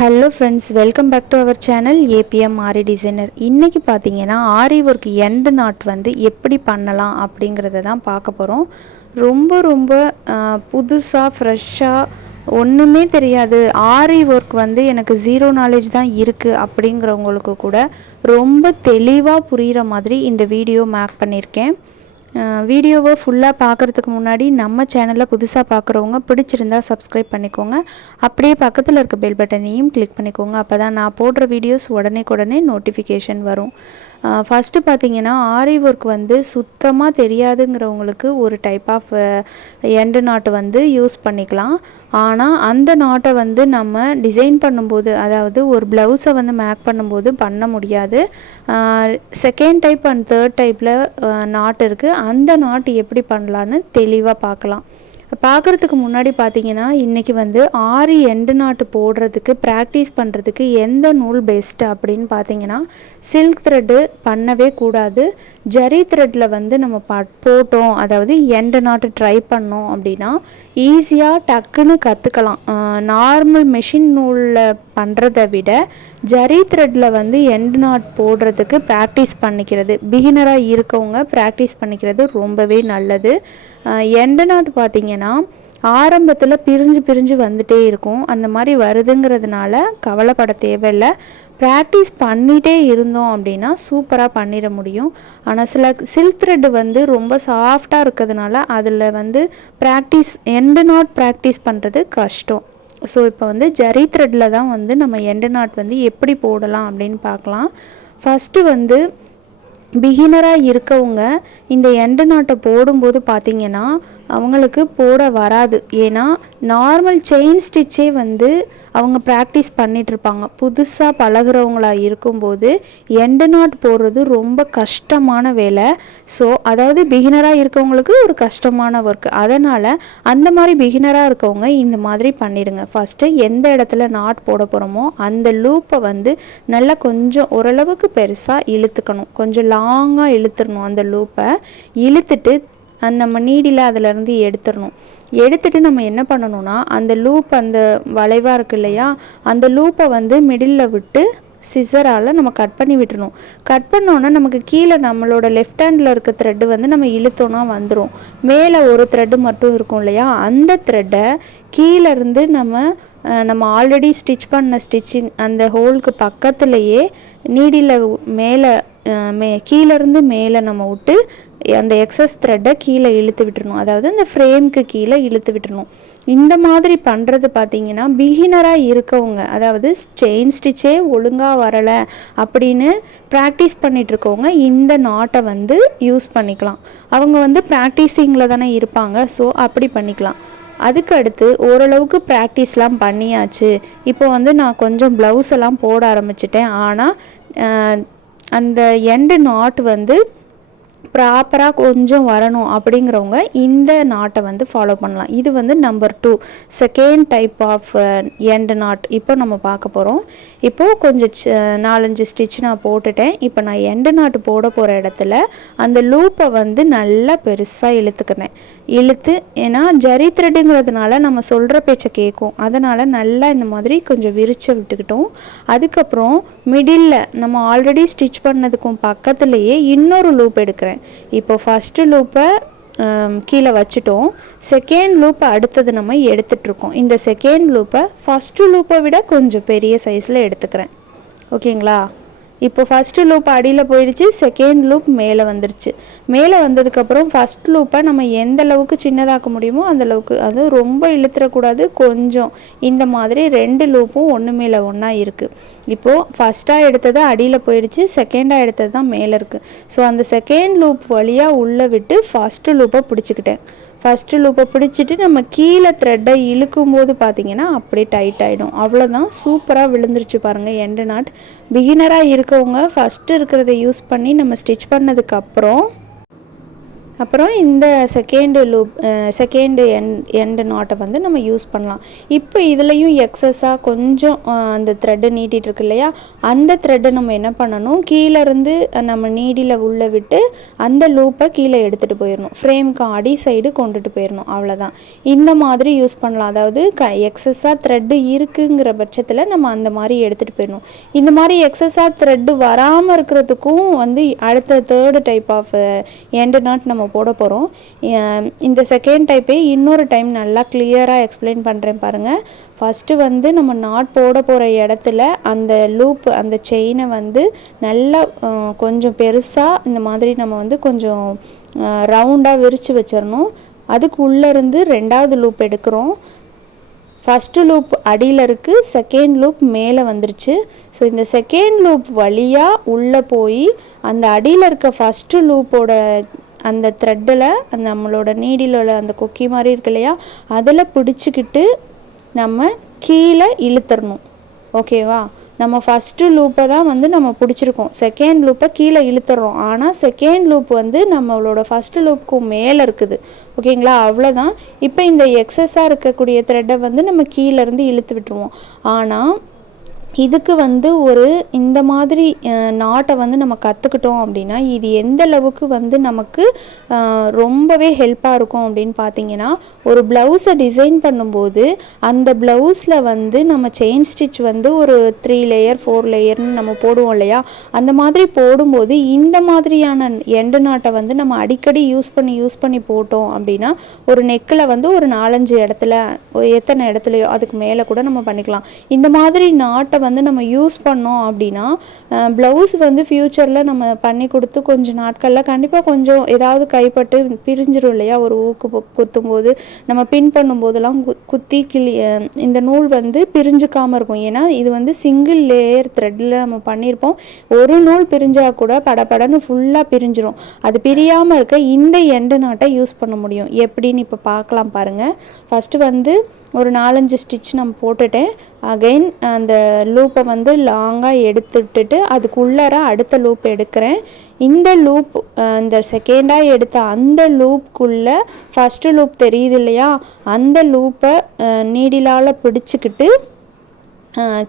Hello friends, welcome back to our channel ABM Aari designer. இன்றைக்கி பார்த்தீங்கன்னா ஆரி work end knot வந்து எப்படி பண்ணலாம் அப்படிங்கிறத தான் பார்க்க போகிறோம். ரொம்ப ரொம்ப புதுசாக ஃப்ரெஷ்ஷாக ஒன்றுமே தெரியாது, ஆரி ஒர்க் வந்து எனக்கு ஜீரோ நாலேஜ் தான் இருக்குது அப்படிங்கிறவங்களுக்கு கூட ரொம்ப தெளிவாக புரிகிற மாதிரி இந்த வீடியோ மேக் பண்ணியிருக்கேன். வீடியோவை ஃபுல்லாக பார்க்குறதுக்கு முன்னாடி நம்ம சேனலில் புதுசாக பார்க்குறவங்க பிடிச்சிருந்தா சப்ஸ்கிரைப் பண்ணிக்கோங்க. அப்படியே பக்கத்தில் இருக்க பெல் பட்டனையும் கிளிக் பண்ணிக்கோங்க. அப்போ தான் நான் போடுற வீடியோஸ் உடனே நோட்டிஃபிகேஷன் வரும். ஃபஸ்ட்டு பார்த்திங்கன்னா ஆரி ஒர்க் வந்து சுத்தமாக தெரியாதுங்கிறவங்களுக்கு ஒரு டைப் ஆஃப் எண்டு நாட்டு வந்து யூஸ் பண்ணிக்கலாம். ஆனால் அந்த நாட்டை வந்து நம்ம டிசைன் பண்ணும்போது, அதாவது ஒரு ப்ளவுஸை வந்து மேக் பண்ணும்போது பண்ண முடியாது. செகண்ட் டைப் அண்ட் தேர்ட் டைப்பில் நாட் இருக்குது. அந்த நாட் எப்படி பண்ணலான்னு தெளிவாக பார்க்கலாம். பார்க்குறதுக்கு முன்னாடி பார்த்தீங்கன்னா இன்றைக்கி வந்து ஆரி எண்டு நாட்டு போடுறதுக்கு ப்ராக்டிஸ் பண்ணுறதுக்கு எந்த நூல் பெஸ்ட்டு அப்படின்னு பார்த்தீங்கன்னா சில்க் த்ரெட்டு பண்ணவே கூடாது. ஜரி த்ரெட்டில் வந்து நம்ம போட்டோம், அதாவது எண்டு நாட்டு ட்ரை பண்ணோம் அப்படின்னா ஈஸியாக டக்குன்னு கற்றுக்கலாம். நார்மல் மெஷின் நூலில் பண்ணுறதை விட ஜரி த்ரெட்டில் வந்து எண்டு நாட் போடுறதுக்கு ப்ராக்டிஸ் பண்ணிக்கிறது, பிகினராக இருக்கவங்க ப்ராக்டிஸ் பண்ணிக்கிறது ரொம்பவே நல்லது. எண்டு நாட் பார்த்திங்கன்னா ஆரம்பத்தில் பிரிஞ்சு வந்துகிட்டே இருக்கும். அந்த மாதிரி வருதுங்கிறதுனால கவலைப்பட தேவையில்லை. ப்ராக்டிஸ் பண்ணிகிட்டே இருந்தோம் அப்படின்னா சூப்பராக பண்ணிட முடியும். ஆனால் சில சில்க் த்ரெட்டு வந்து ரொம்ப சாஃப்டாக இருக்கிறதுனால அதில் வந்து எண்டு நாட் ப்ராக்டிஸ் பண்ணுறது கஷ்டம். ஸோ இப்போ வந்து ஜரி த்ரெட்டில் தான் வந்து நம்ம எண்டு நாட் வந்து எப்படி போடலாம் அப்படின்னு பார்க்கலாம். ஃபஸ்ட்டு வந்து பிகினராக இருக்கவங்க இந்த எண்டு நாட்டை போடும்போது பார்த்திங்கன்னா அவங்களுக்கு போட வராது. ஏன்னா நார்மல் செயின் ஸ்டிச்சே வந்து அவங்க ப்ராக்டிஸ் பண்ணிகிட்ருப்பாங்க. புதுசாக பழகிறவங்களாக இருக்கும்போது எண்டு நாட் போடுறது ரொம்ப கஷ்டமான வேலை. ஸோ அதாவது பிகினராக இருக்கவங்களுக்கு ஒரு கஷ்டமான ஒர்க். அதனால் அந்த மாதிரி பிகினராக இருக்கவங்க இந்த மாதிரி பண்ணிடுங்க. ஃபஸ்ட்டு எந்த இடத்துல நாட் போட போகிறோமோ அந்த லூப்பை வந்து நல்லா கொஞ்சம் ஓரளவுக்கு பெருசாக இழுத்துக்கணும். கொஞ்சம் லாங்காக இழுத்துடணும். அந்த லூப்பை இழுத்துட்டு நம்ம நீடில் அதிலேருந்து எடுத்துட்டு நம்ம என்ன பண்ணணும்னா அந்த லூப், அந்த வளைவாக இருக்கு இல்லையா, அந்த லூப்பை வந்து மிடில் விட்டு சிசரால் நம்ம கட் பண்ணி விட்டுணும். கட் பண்ணோன்னா நமக்கு கீழே நம்மளோட லெஃப்ட் ஹேண்டில் இருக்க த்ரெட்டு வந்து நம்ம இழுத்தோன்னா வந்துடும். மேலே ஒரு த்ரெட்டு மட்டும் இருக்கும் இல்லையா, அந்த த்ரெட்டை கீழேருந்து நம்ம ஆல்ரெடி ஸ்டிச் பண்ண ஸ்டிச்சிங் அந்த ஹோலுக்கு பக்கத்துலேயே நீடில் மேலே கீழேருந்து மேலே நம்ம விட்டு அந்த எக்ஸஸ் த்ரெட்டை கீழே இழுத்து விட்டுறணும். அதாவது அந்த ஃப்ரேம்க்கு கீழே இழுத்து விட்டுறணும். இந்த மாதிரி பண்ணுறது பார்த்திங்கன்னா பிகினராக இருக்கவங்க, அதாவது செயின் ஸ்டிச்சே ஒழுங்காக வரலை அப்படின்னு ப்ராக்டிஸ் பண்ணிகிட்ருக்கவங்க இந்த நாட்டை வந்து யூஸ் பண்ணிக்கலாம். அவங்க வந்து ப்ராக்டிஸிங்கில் தானே இருப்பாங்க. ஸோ அப்படி பண்ணிக்கலாம். அதுக்கு அடுத்து ஓரளவுக்கு ப்ராக்டிஸ்லாம் பண்ணியாச்சு. இப்போ வந்து நான் கொஞ்சம் ப்ளவுஸ் எல்லாம் போட ஆரம்பிச்சிட்டேன். ஆனால் அந்த எண்டு நாட் வந்து ப்ராப்பராக கொஞ்சம் வரணும் அப்படிங்கிறவங்க இந்த நாட்டை வந்து ஃபாலோ பண்ணலாம். இது வந்து number 2 second type of end knot இப்போ நம்ம பார்க்க போகிறோம். இப்போது கொஞ்சம் 4-5 ஸ்டிச் நான் போட்டுட்டேன். இப்போ நான் எண்டு நாட்டு போட போகிற இடத்துல அந்த லூப்பை வந்து நல்லா பெருசாக இழுத்து ஏன்னா ஜரி த்ரெட்டுங்கிறதுனால நம்ம சொல்கிற பேச்சை கேட்கும். அதனால் நல்லா இந்த மாதிரி கொஞ்சம் விரிச்சு விட்டுக்கிட்டோம். அதுக்கப்புறம் மிடில் நம்ம ஆல்ரெடி ஸ்டிச் பண்ணதுக்கும் பக்கத்துலேயே இன்னொரு லூப் எடுக்கிறேன். இப்போ ஃபஸ்ட்டு லூப்பை கீழே வச்சுட்டோம். செகண்ட் லூப்பை அடுத்தது நம்ம எடுத்துகிட்ருக்கோம். இந்த செகண்ட் லூப்பை ஃபஸ்ட்டு லூப்பை விட கொஞ்சம் பெரிய சைஸில் எடுத்துக்கிறேன். ஓகேங்களா? இப்போ ஃபஸ்ட்டு லூப் அடியில் போயிடுச்சு, செகண்ட் லூப் மேலே வந்துருச்சு. மேலே வந்ததுக்கப்புறம் ஃபஸ்ட் லூப்பை நம்ம எந்த அளவுக்கு சின்னதாக்க முடியுமோ அந்தளவுக்கு, அது ரொம்ப இழுத்துறக்கூடாது. கொஞ்சம் இந்த மாதிரி 2 லூப்பும் ஒன்று மேலே ஒன்றா இருக்குது. இப்போது ஃபஸ்ட்டாக எடுத்தது அடியில் போயிடுச்சு, செகண்டாக எடுத்தது தான் மேலே இருக்குது. ஸோ அந்த செகண்ட் லூப் வழியாக உள்ளே விட்டு ஃபஸ்ட்டு லூப்பை பிடிச்சிக்கிட்டேன். ஃபஸ்ட்டு லூப்பை பிடிச்சிட்டு நம்ம கீழே த்ரெட்டை இழுக்கும்போது பார்த்திங்கன்னா அப்படியே டைட் ஆகிடும். அவ்வளோதான், சூப்பராக விழுந்துருச்சு பாருங்கள் எண்டு நாட். பிகினராக இருக்கவங்க ஃபஸ்ட்டு இருக்கிறத யூஸ் பண்ணி நம்ம ஸ்டிச் பண்ணதுக்கப்புறம் அப்புறம் இந்த செகண்ட் எண்டு நாட்டை வந்து நம்ம யூஸ் பண்ணலாம். இப்போ இதுலேயும் எக்ஸஸாக கொஞ்சம் அந்த த்ரெட்டு நீட்டிகிட்டு இருக்கு இல்லையா, அந்த த்ரெட்டை நம்ம என்ன பண்ணணும், கீழேருந்து நம்ம நீடியில் உள்ளே விட்டு அந்த லூப்பை கீழே எடுத்துகிட்டு போயிடணும், ஃப்ரேமுக்கு அடி சைடு கொண்டுட்டு போயிடணும். அவ்வளோதான். இந்த மாதிரி யூஸ் பண்ணலாம். அதாவது எக்ஸஸாக த்ரெட்டு இருக்குங்கிற பட்சத்தில் நம்ம அந்த மாதிரி எடுத்துகிட்டு போயிடணும். இந்த மாதிரி எக்ஸஸாக த்ரெட்டு வராமல் இருக்கிறதுக்கும் வந்து அடுத்த third type of end knot நம்ம போட போகிறோம். இந்த செகண்ட் டைப்பே இன்னொரு டைம் நல்லா கிளியராக எக்ஸ்பிளைன் பண்ணுறேன் பாருங்கள். ஃபஸ்ட்டு வந்து நம்ம நாட் போட போகிற இடத்துல அந்த லூப் அந்த செயினை வந்து நல்லா கொஞ்சம் பெருசாக இந்த மாதிரி நம்ம வந்து கொஞ்சம் ரவுண்டாக விரித்து வச்சிடணும். அதுக்கு உள்ளேருந்து ரெண்டாவது லூப் எடுக்கிறோம். ஃபஸ்ட்டு லூப் அடியில் இருக்குது, செகண்ட் லூப் மேலே வந்துருச்சு. ஸோ இந்த செகண்ட் லூப் வழியாக உள்ளே போய் அந்த அடியில் இருக்க ஃபஸ்ட்டு லூப்போட அந்த த்ரெட்டில் அந்த நம்மளோட நீடியில் அந்த கொக்கி மாதிரி இருக்கு இல்லையா, அதில் பிடிச்சிக்கிட்டு நம்ம கீழே இழுத்துடணும். ஓகேவா? நம்ம ஃபஸ்ட்டு லூப்பை தான் வந்து நம்ம பிடிச்சிருக்கோம், செகண்ட் லூப்பை கீழே இழுத்துறோம். ஆனால் செகண்ட் லூப் வந்து நம்மளோட ஃபஸ்ட்டு லூப்புக்கு மேலே இருக்குது. ஓகேங்களா? அவ்வளோதான். இப்போ இந்த எக்ஸஸாக இருக்கக்கூடிய த்ரெட்டை வந்து நம்ம கீழேருந்து இழுத்து விட்டுருவோம். ஆனால் இதுக்கு வந்து ஒரு இந்த மாதிரி நாட்டை வந்து நம்ம கற்றுக்கிட்டோம் அப்படின்னா இது எந்த அளவுக்கு வந்து நமக்கு ரொம்பவே ஹெல்ப்பாக இருக்கும் அப்படின்னு பார்த்தீங்கன்னா, ஒரு ப்ளவுஸை டிசைன் பண்ணும்போது அந்த ப்ளவுஸில் வந்து நம்ம செயின் ஸ்டிச் வந்து ஒரு 3 லேயர் 4 லேயர்னு நம்ம போடுவோம் இல்லையா, அந்த மாதிரி போடும்போது இந்த மாதிரியான எண்டு நாட்டை வந்து நம்ம அடிக்கடி யூஸ் பண்ணி போட்டோம் அப்படின்னா ஒரு நெக்கில் வந்து ஒரு 4-5 இடத்துல எத்தனை இடத்துலையோ அதுக்கு மேலே கூட நம்ம பண்ணிக்கலாம். இந்த மாதிரி நாட்டை வந்து நம்ம யூஸ் பண்ணோம் அப்படின்னா ப்ளவுஸ் வந்து ஃப்யூச்சரில் நம்ம பண்ணி கொடுத்து கொஞ்சம் நாட்களில் கண்டிப்பாக கொஞ்சம் ஏதாவது கைப்பட்டு பிரிஞ்சிடும் இல்லையா, ஒரு ஊக்கு குத்தும் போது நம்ம பின் பண்ணும்போதெல்லாம் குத்தி இந்த நூல் வந்து பிரிஞ்சுக்காமல் இருக்கும். ஏன்னா இது வந்து சிங்கிள் லேயர் த்ரெட்டில் நம்ம பண்ணியிருப்போம். ஒரு நூல் பிரிஞ்சால் கூட படப்படன்னு ஃபுல்லாக பிரிஞ்சிடும். அது பிரியாமல் இருக்க இந்த எண்டு நாட்டை யூஸ் பண்ண முடியும். எப்படின்னு இப்போ பார்க்கலாம் பாருங்கள். ஃபஸ்ட்டு வந்து ஒரு 4-5 ஸ்டிச் நம்ம போட்டுட்டேன். அகைன் அந்த லூப்பை வந்து லாங்காக எடுத்துட்டு அதுக்குள்ளார அடுத்த லூப் எடுக்கிறேன். இந்த லூப் இந்த செகண்டாக எடுத்த அந்த லூப்புக்குள்ளே ஃபஸ்ட்டு லூப் தெரியுது இல்லையா, அந்த லூப்பை நீடிலால் பிடிச்சிக்கிட்டு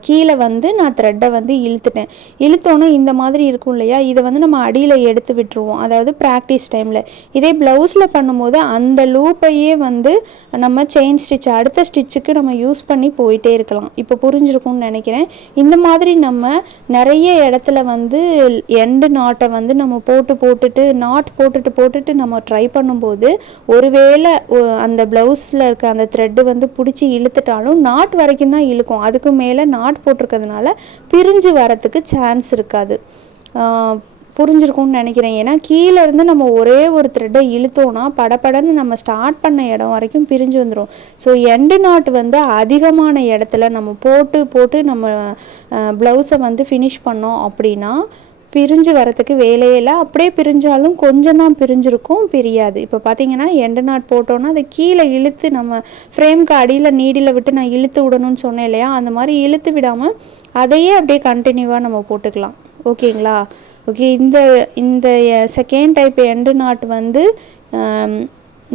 கீழே வந்து நான் த்ரெட்டை வந்து இழுத்தோன்னே இந்த மாதிரி இருக்கும் இல்லையா, இதை வந்து நம்ம அடியில் எடுத்து விட்டுருவோம். அதாவது ப்ராக்டிஸ் டைமில். இதே ப்ளவுஸில் பண்ணும்போது அந்த லூப்பையே வந்து நம்ம செயின் ஸ்டிச் அடுத்த ஸ்டிச்சுக்கு நம்ம யூஸ் பண்ணி போயிட்டே இருக்கலாம். இப்போ புரிஞ்சிருக்கும்னு நினைக்கிறேன். இந்த மாதிரி நம்ம நிறைய இடத்துல வந்து எண்டு நாட்டை வந்து நம்ம போட்டுட்டு நம்ம ட்ரை பண்ணும்போது ஒருவேளை அந்த ப்ளவுஸில் இருக்க அந்த த்ரெட்டு வந்து பிடிச்சி இழுத்துட்டாலும் நாட் வரைக்கும் தான் இழுக்கும். அதுக்கு மேலே நாட் போட்டிருக்கிறதுனால பிரிஞ்சு வரத்துக்கு சான்ஸ் இருக்காது. புரிஞ்சிருக்கும்னு நினைக்கிறேன். ஏன்னா கீழே இருந்து நம்ம ஒரே ஒரு த்ரெட்டை இழுத்தோன்னா படப்படன்னு நம்ம ஸ்டார்ட் பண்ண இடம் வரைக்கும் பிரிஞ்சு வந்துடும். ஸோ எண்டு நாட் வந்து அதிகமான இடத்துல நம்ம போட்டு நம்ம ப்ளவுஸை வந்து ஃபினிஷ் பண்ணோம் அப்படின்னா பிரிஞ்சு வரத்துக்கு வேலையில், அப்படியே பிரிஞ்சாலும் கொஞ்சம் தான் பிரிஞ்சிருக்கும், பிரியாது. இப்போ பார்த்தீங்கன்னா எண்டு நாட் போட்டோன்னா அதை கீழே இழுத்து நம்ம ஃப்ரேமுக்கு அடியில் நீடியில் விட்டு நான் இழுத்து விடணும்னு சொன்னேன் இல்லையா, அந்த மாதிரி இழுத்து விடாமல் அதையே அப்படியே கண்டினியூவாக நம்ம போட்டுக்கலாம். ஓகேங்களா? ஓகே. இந்த செகண்ட் டைப் எண்டு நாட் வந்து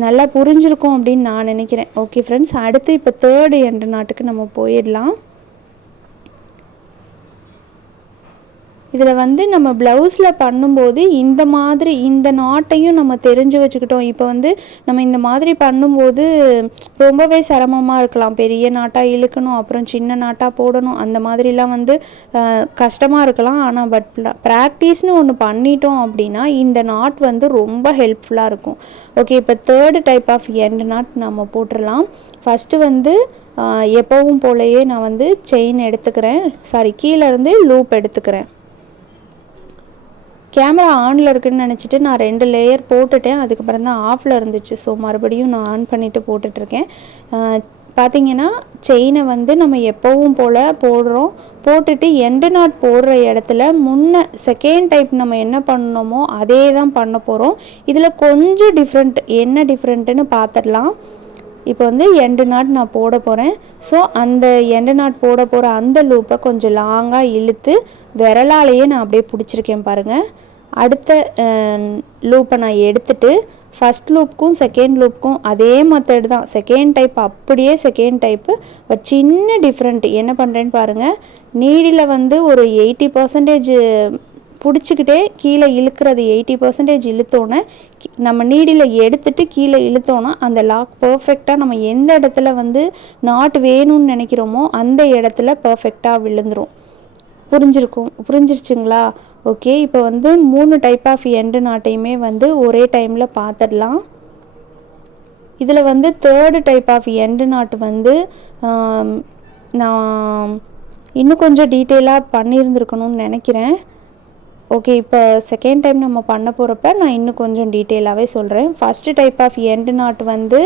நல்லா புரிஞ்சிருக்கும் அப்படின்னு நான் நினைக்கிறேன். ஓகே ஃப்ரெண்ட்ஸ், அடுத்து இப்போ தேர்டு எண்டு நாட்டுக்கு நம்ம போயிடலாம். இதில் வந்து நம்ம ப்ளவுஸில் பண்ணும்போது இந்த மாதிரி இந்த நாட்டையும் நம்ம தெரிஞ்சு வச்சுக்கிட்டோம். இப்போ வந்து நம்ம இந்த மாதிரி பண்ணும்போது ரொம்பவே சிரமமாக இருக்கலாம். பெரிய நாட்டாக இழுக்கணும், அப்புறம் சின்ன நாட்டாக போடணும், அந்த மாதிரிலாம் வந்து கஷ்டமாக இருக்கலாம். ஆனால் ப்ராக்டிஸ்னு ஒன்று பண்ணிட்டோம் அப்படின்னா இந்த நாட் வந்து ரொம்ப ஹெல்ப்ஃபுல்லாக இருக்கும். ஓகே, இப்போ third type of end knot நம்ம போட்டுடலாம். ஃபஸ்ட்டு வந்து எப்பவும் போலயே நான் வந்து செயின் எடுத்துக்கிறேன், கீழேருந்து லூப் எடுத்துக்கிறேன். கேமரா ஆனில் இருக்குதுன்னு நினச்சிட்டு நான் 2 லேயர் போட்டுட்டேன். அதுக்கப்புறம் தான் ஆஃபில் இருந்துச்சு. ஸோ மறுபடியும் நான் ஆன் பண்ணிவிட்டு போட்டுட்ருக்கேன். பார்த்திங்கன்னா செயினை வந்து நம்ம எப்பவும் போல் போட்டுட்டு எண்டு நாட் போடுற இடத்துல செகண்ட் டைப் நம்ம என்ன பண்ணணுமோ அதே தான் பண்ண போகிறோம். இதில் கொஞ்சம் என்ன டிஃப்ரெண்ட்டுன்னு பார்த்துடலாம். இப்போ வந்து எண்டு நாட் நான் போட போகிறேன். ஸோ அந்த எண்டு நாட் போட போகிற அந்த லூப்பை கொஞ்சம் லாங்காக இழுத்து விரலாலேயே நான் அப்படியே பிடிச்சிருக்கேன் பாருங்கள். அடுத்த லூப்பை நான் எடுத்துட்டு ஃபஸ்ட் லூப்புக்கும் செகண்ட் லூப்புக்கும் அதே மெத்தட் தான். செகண்ட் டைப் அப்படியே செகண்ட் டைப்பு, பட் சின்ன டிஃப்ரெண்ட். என்ன பண்ணுறேன்னு பாருங்கள். நீடில் வந்து ஒரு 80% பிடிச்சிக்கிட்டே கீழே இழுக்கிறது 80% இழுத்தோன்னே நம்ம நீடில் எடுத்துகிட்டு கீழே இழுத்தோன்னா அந்த லாக் பர்ஃபெக்டாக நம்ம எந்த இடத்துல வந்து நாட் வேணும்னு நினைக்கிறோமோ அந்த இடத்துல பர்ஃபெக்டாக விழுந்துடும். புரிஞ்சிருச்சுங்களா? ஓகே, இப்போ வந்து 3 டைப் ஆஃப் எண்டு நாட்டையுமே வந்து ஒரே டைமில் பார்த்துடலாம். இதில் வந்து third type of end knot வந்து நான் இன்னும் கொஞ்சம் டீட்டெயிலாக பண்ணியிருந்துருக்கணும்னு நினைக்கிறேன். ஓகே, இப்போ செகண்ட் டைம் நம்ம பண்ண போகிறப்ப நான் இன்னும் கொஞ்சம் டீட்டெயிலாகவே சொல்கிறேன். First type of end knot வந்து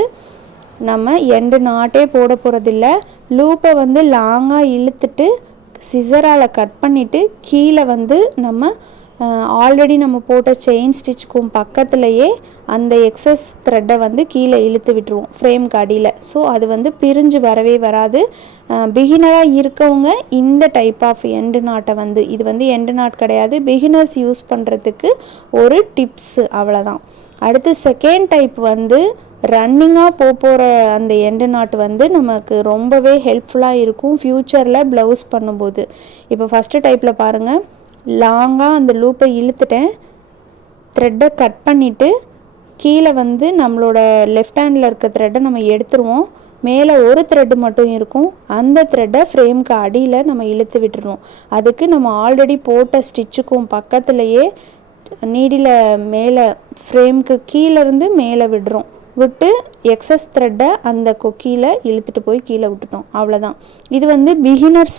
நம்ம எண்டு நாட்டே போட போகிறதில்ல. லூப்பை வந்து லாங்காக இழுத்துட்டு சிசரால் கட் பண்ணிவிட்டு கீழே வந்து நம்ம ஆல்ரெடி நம்ம போட்ட செயின் ஸ்டிச்சுக்கும் பக்கத்துலேயே அந்த எக்ஸஸ் த்ரெட்டை வந்து கீழே இழுத்து விட்டுருவோம் ஃப்ரேம்க்கு அடியில். ஸோ அது வந்து பிரிஞ்சு வரவே வராது. பிகினராக இருக்கவங்க இந்த டைப் ஆஃப் எண்டு நாட்டை வந்து, இது வந்து எண்டு நாட் கிடையாது, பிகினர்ஸ் யூஸ் பண்ணுறதுக்கு ஒரு டிப்ஸு, அவ்வளோதான். அடுத்து செகண்ட் டைப் வந்து ரன்னிங்காக போகிற அந்த எண்டு நாட் வந்து நமக்கு ரொம்பவே ஹெல்ப்ஃபுல்லாக இருக்கும் ஃப்யூச்சரில் ப்ளவுஸ் பண்ணும்போது. இப்போ ஃபஸ்ட்டு டைப்பில் பாருங்கள், லாங்காக அந்த லூப்பை இழுத்துட்டேன், த்ரெட்டை கட் பண்ணிவிட்டு கீழே வந்து நம்மளோட லெஃப்ட் ஹேண்டில் இருக்க த்ரெட்டை நம்ம எடுத்துருவோம். மேலே ஒரு த்ரெட்டு மட்டும் இருக்கும், அந்த த்ரெட்டை ஃப்ரேம்க்கு அடியில் நம்ம இழுத்து விட்டுருவோம். அதுக்கு நம்ம ஆல்ரெடி போட்ட ஸ்டிச்சுக்கும் பக்கத்துலேயே நீடில் மேலே ஃப்ரேம்க்கு கீழேருந்து மேலே விடுறோம். விட்டு எக்ஸஸ் த்ரெட்டை அந்த கொக்கியில் இழுத்துட்டு போய் கீழே விட்டுட்டோம், அவ்வளோதான். இது வந்து பிகினர்ஸ்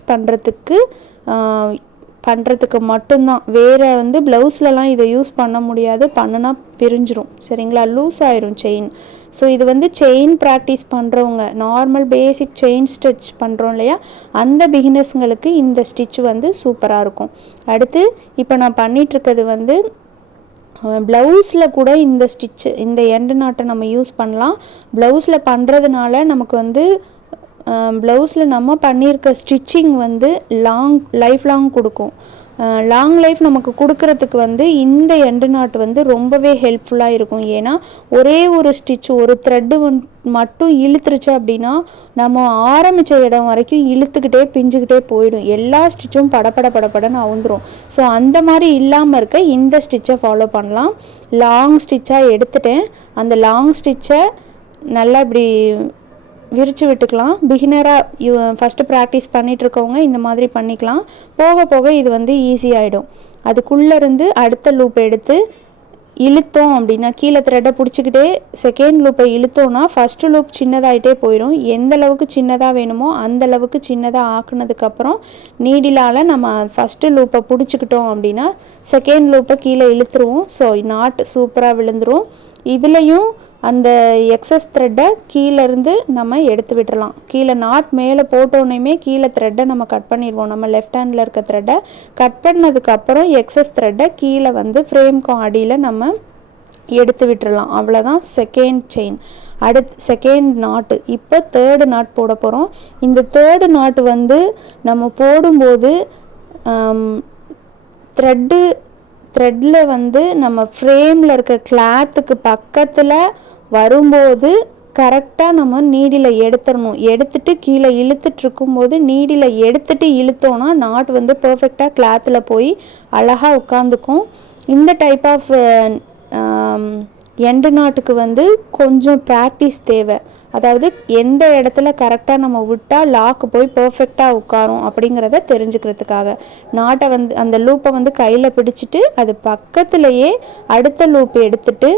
பண்ணுறதுக்கு மட்டும்தான். வேறு வந்து ப்ளவுஸ்லலாம் இதை யூஸ் பண்ண முடியாது, பண்ணுனா பிரிஞ்சிரும், சரிங்களா? லூஸ் ஆயிரும் செயின். ஸோ இது வந்து செயின் ப்ராக்டிஸ் பண்ணுறவங்க, நார்மல் பேசிக் செயின் ஸ்டிச் பண்ணுறோம் இல்லையா, அந்த பிகினர்ஸுங்களுக்கு இந்த ஸ்டிச் வந்து சூப்பராக இருக்கும். அடுத்து இப்போ நான் பண்ணிகிட்ருக்கிறது வந்து ப்ளவுஸில் கூட இந்த ஸ்டிச்சு, இந்த எண்டு நாட்டை நம்ம யூஸ் பண்ணலாம். ப்ளவுஸில் பண்ணுறதுனால நமக்கு வந்து ப்ளவுஸில் நம்ம பண்ணியிருக்க ஸ்டிச்சிங் வந்து லைஃப் லாங் கொடுக்கும். லாங் லைஃப் நமக்கு கொடுக்கறதுக்கு வந்து இந்த எண்டு நாட் வந்து ரொம்பவே ஹெல்ப்ஃபுல்லாக இருக்கும். ஏன்னா ஒரே ஒரு ஸ்டிச், ஒரு த்ரெட்டு மட்டும் இழுத்துருச்சு அப்படின்னா நம்ம ஆரம்பித்த இடம் வரைக்கும் இழுத்துக்கிட்டே பிஞ்சுக்கிட்டே போயிடும், எல்லா ஸ்டிச்சும் படப்படன்னு அவுந்துடும். ஸோ அந்த மாதிரி இல்லாமல் இருக்க இந்த ஸ்டிச்சை ஃபாலோ பண்ணலாம். லாங் ஸ்டிச்சாக எடுத்துட்டேன், அந்த லாங் ஸ்டிச்சை நல்லா இப்படி விரித்து விட்டுக்கலாம். பிகினராக ஃபஸ்ட்டு ப்ராக்டிஸ் பண்ணிகிட்ருக்கவங்க இந்த மாதிரி பண்ணிக்கலாம். போக போக இது வந்து ஈஸியாகிடும். அதுக்குள்ளேருந்து அடுத்த லூப் எடுத்து இழுத்தோம் அப்படின்னா, கீழே த்ரெட்டை பிடிச்சிக்கிட்டே செகண்ட் லூப்பை இழுத்தோன்னா ஃபஸ்ட்டு லூப் சின்னதாகிட்டே போயிடும். எந்த அளவுக்கு சின்னதாக வேணுமோ அந்தளவுக்கு சின்னதாக ஆக்குனதுக்கப்புறம் நீடிலால் நம்ம ஃபஸ்ட்டு லூப்பை பிடிச்சிக்கிட்டோம் அப்படின்னா செகண்ட் லூப்பை கீழே இழுத்துருவோம். ஸோ நாட் சூப்பராக விழுந்துடும். இதுலேயும் அந்த எக்ஸஸ் த்ரெட்டை கீழேருந்து நம்ம எடுத்து விட்டுறலாம். கீழே நாட் மேலே போட்டோன்னே கீழே த்ரெட்டை நம்ம கட் பண்ணிடுவோம். நம்ம லெஃப்ட் ஹேண்டில் இருக்க த்ரெட்டை கட் பண்ணதுக்கப்புறம் எக்ஸஸ் த்ரெட்டை கீழே வந்து ஃப்ரேம்க்கும் அடியில் நம்ம எடுத்து விட்டுறலாம், அவ்வளோதான். Second chain. அடுத்து செகண்ட் நாட்டு. இப்போ தேர்டு நாட் போட போகிறோம். இந்த தேர்டு நாட்டு வந்து நம்ம போடும்போது த்ரெட்டில் வந்து நம்ம ஃப்ரேமில் இருக்க கிளாத்துக்கு பக்கத்தில் வரும்போது கரெக்டாக நம்ம நீடில் எடுத்துடணும். எடுத்துகிட்டு கீழே இழுத்துட்ருக்கும்போது நீடில் எடுத்துகிட்டு இழுத்தோன்னா நாட் வந்து பர்ஃபெக்டாக கிளாத்தில் போய் அழகாக உட்காந்துக்கும். இந்த டைப் ஆஃப் எண்டு நாட்டுக்கு வந்து கொஞ்சம் ப்ராக்டிஸ் தேவை. அதாவது எந்த இடத்துல கரெக்டாக நம்ம விட்டால் லாக்கு போய் பர்ஃபெக்டாக உட்காரும் அப்படிங்கிறத தெரிஞ்சுக்கிறதுக்காக நாட்டை வந்து அந்த லூப்பை வந்து கையில் பிடிச்சிட்டு அது பக்கத்துலேயே அடுத்த லூப் எடுத்துட்டு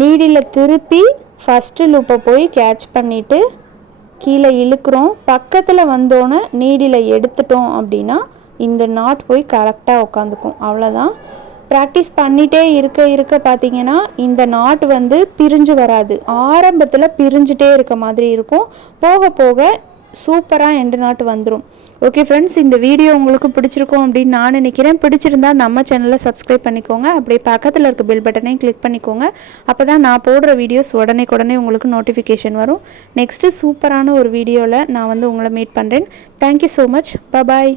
நீடில் திருப்பி ஃபஸ்ட்டு லூப்பை போய் கேட்ச் பண்ணிவிட்டு கீழே இழுக்கிறோம். பக்கத்தில் வந்தோன்னே நீடில் எடுத்துட்டோம் அப்படின்னா இந்த நாட் போய் கரெக்டாக உட்காந்துக்கும், அவ்வளோதான். ப்ராக்டிஸ் பண்ணிகிட்டே இருக்க பார்த்திங்கன்னா இந்த நாட் வந்து பிரிஞ்சு வராது. ஆரம்பத்தில் பிரிஞ்சுட்டே இருக்க மாதிரி இருக்கும், போக போக சூப்பராக எண்டு நாட் வந்துடும். ஓகே ஃப்ரெண்ட்ஸ், இந்த வீடியோ உங்களுக்கு பிடிச்சிருக்கும் அப்படின்னு நான் நினைக்கிறேன். பிடிச்சிருந்தா நம்ம சேனலை சப்ஸ்கிரைப் பண்ணிக்கோங்க. அப்படியே பக்கத்தில் இருக்க பெல் பட்டனையும் கிளிக் பண்ணிக்கோங்க. அப்போ தான் நான் போடுற வீடியோஸ் உடனே உங்களுக்கு நோட்டிஃபிகேஷன் வரும். நெக்ஸ்ட்டு சூப்பரான ஒரு வீடியோவில் நான் வந்து உங்களை மீட் பண்ணுறேன். Thank you so much. பாய்.